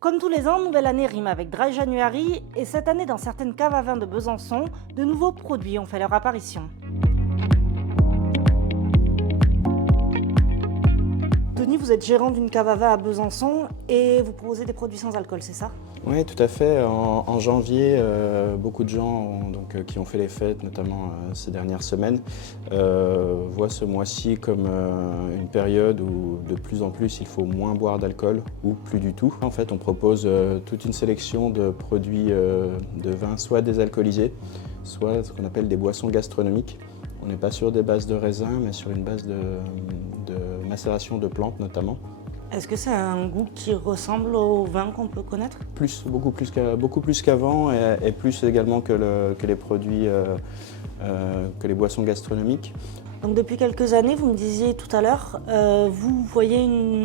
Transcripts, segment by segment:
Comme tous les ans, nouvelle année rime avec Dry January et cette année, dans certaines caves à vin de Besançon, de nouveaux produits ont fait leur apparition. Tony, vous êtes gérant d'une cave à vin à Besançon et vous proposez des produits sans alcool, c'est ça? Oui, tout à fait. En janvier, beaucoup de gens qui ont fait les fêtes, notamment ces dernières semaines, voient ce mois-ci comme une période où de plus en plus il faut moins boire d'alcool ou plus du tout. En fait, on propose toute une sélection de produits de vin, soit désalcoolisés, soit ce qu'on appelle des boissons gastronomiques. On n'est pas sur des bases de raisin, mais sur une base de macération de plantes notamment. Est-ce que c'est un goût qui ressemble au vin qu'on peut connaître? Beaucoup plus qu'avant et plus également que les produits, que les boissons gastronomiques. Donc depuis quelques années, vous me disiez tout à l'heure, vous voyez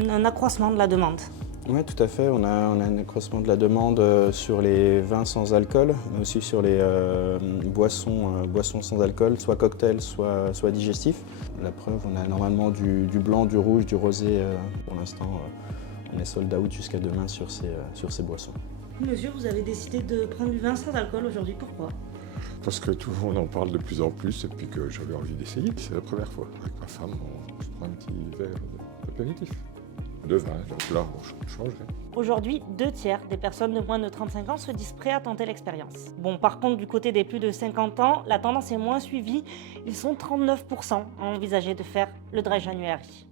un accroissement de la demande. Oui, tout à fait. On a un accroissement de la demande sur les vins sans alcool, mais aussi sur les boissons sans alcool, soit cocktails, soit digestifs. La preuve, on a normalement du blanc, du rouge, du rosé. Pour l'instant, on est sold out jusqu'à demain sur ces boissons. Monsieur, vous avez décidé de prendre du vin sans alcool aujourd'hui, pourquoi? Parce que tout le monde en parle de plus en plus et puis que j'avais envie d'essayer. C'est la première fois. Avec ma femme, je prends un petit verre d'apéritif. De vin, donc là, on changerait. Aujourd'hui, 2/3 des personnes de moins de 35 ans se disent prêts à tenter l'expérience. Bon, par contre, du côté des plus de 50 ans, la tendance est moins suivie. Ils sont 39% à envisager de faire le Dry January.